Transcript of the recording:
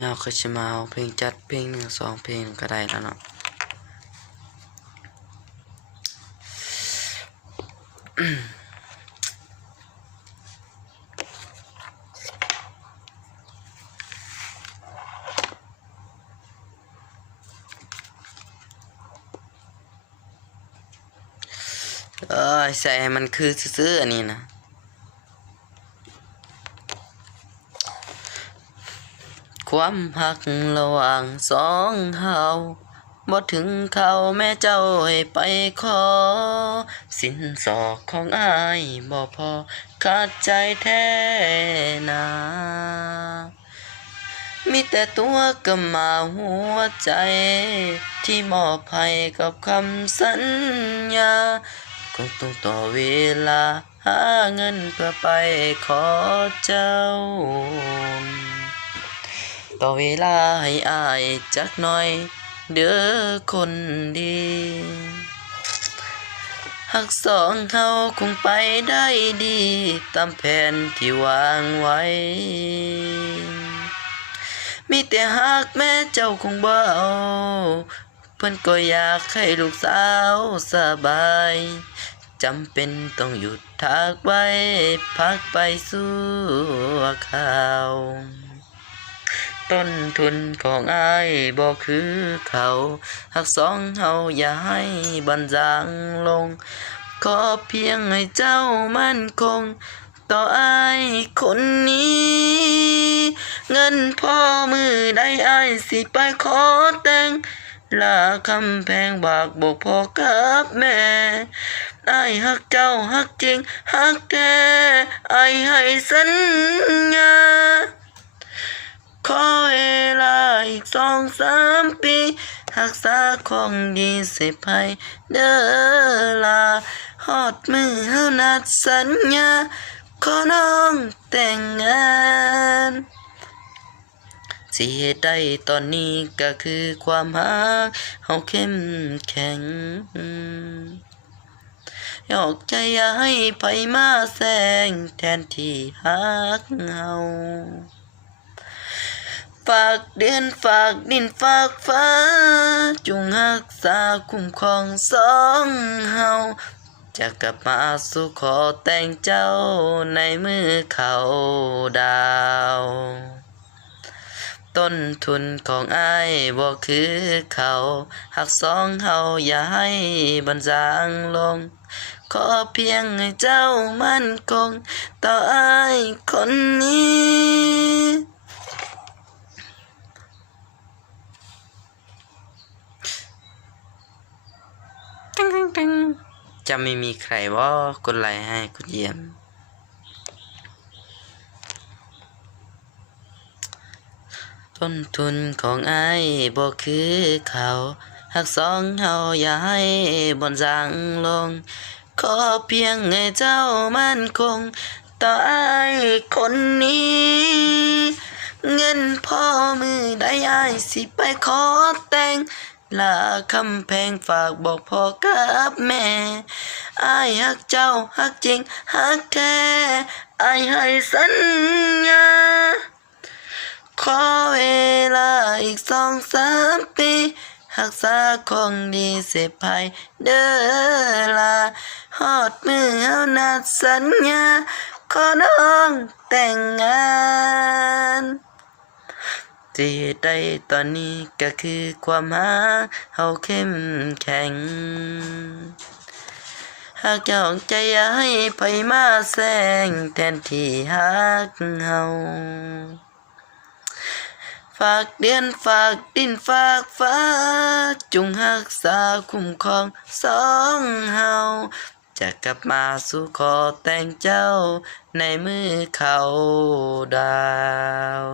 เราก็จะมาเอาเพลงจัดเพลง1 2เพลงก็ได้แล้วเนาะใส่มันคือซื้ออันนี้นะความหักระหว่างสองเฮาบ่ถึงเขาแม่เจ้าให้ไปขอสินสอดของอ้ายบ่พอขาดใจแท้นามีแต่ตัวกำมาหัวใจที่มอบให้กับคำสัญญาคงต้องต่อเวลาหาเงินเพื่อไปขอเจ้าต่อเวลาให้อายจักหน่อยเด้อคนดีหักสองเฮาคงไปได้ดีตามแผนที่วางไว้มีแต่หักแม่เจ้าคงบ่เอาเพิ่นก็อยากให้ลูกสาวสบายจำเป็นต้องหยุดทักไว้พักไปสู่ข่าวต้นทุนของอ้ายบ่คือเขาหักสองเฮาอย่าให้บันจางลงขอเพียงให้เจ้ามั่นคงต่ออ้ายคนนี้เงินพ่อมือได้อ้ายสิไปขอแต่งลาคำแพงบากบอกพ่อกับแม่อ้ายฮักเจ้าฮักจริงฮักแท้อ้ายให้สัญญาขอเวลาอีก2-3 ปีรักษาของดีใส่ไผเด้อลาฮอดมือเฮานัดสัญญาขอน้องแต่งงานสิเฮ็ดได้ตอนนี้ก็คือความรักเฮาเข้มแข็งอยากจะอย่าให้ไผมาแซงแทนที่รักเฮาฝากเดือนฝากดินฝากฟ้าจงรักษาคุ้มครองสองเฮาจะกลับมาสู่ขอแต่งเจ้าในมือเขาดาวต้นทุนของอ้ายบ่คือเขาหักสองเฮาอย่าให้บันจางลงขอเพียงให้เจ้ามั่นคงต่ออ้ายคนนี้จะไม่มีใครว่ากดไลค์ให้คุณเยี่ยมต้นทุนของอ้ายบ่คือเขาหักสองเฮาอย่าให้บ่จางลงขอเพียงให้เจ้ามั่นคงต่ออ้ายคนนี้เงินพ่อมือได้อ้ายสิไปขอแต่งลาคำแพงฝากบอกพ่อกับแม่อ้ายฮักเจ้าฮักจริงฮักแท้อ้ายให้สัญญาขอเวลาอีก2-3 ปีรักษาของดีเสียภายเด้อลาฮอดมือเฮานัดสัญญาขอน้องแต่งงานที่ได้ตอนนี้ก็คือความรักเฮาเข้มแข็งหากเจ้าใจอย่าให้ไผมาแซงแทนที่ฮักเฮาฝากเดือนฝากดินฝากฟ้าจงรักษาคุ้มครองสองเฮาจะกลับมาสู่ขอแต่งเจ้าในมือเขาดาว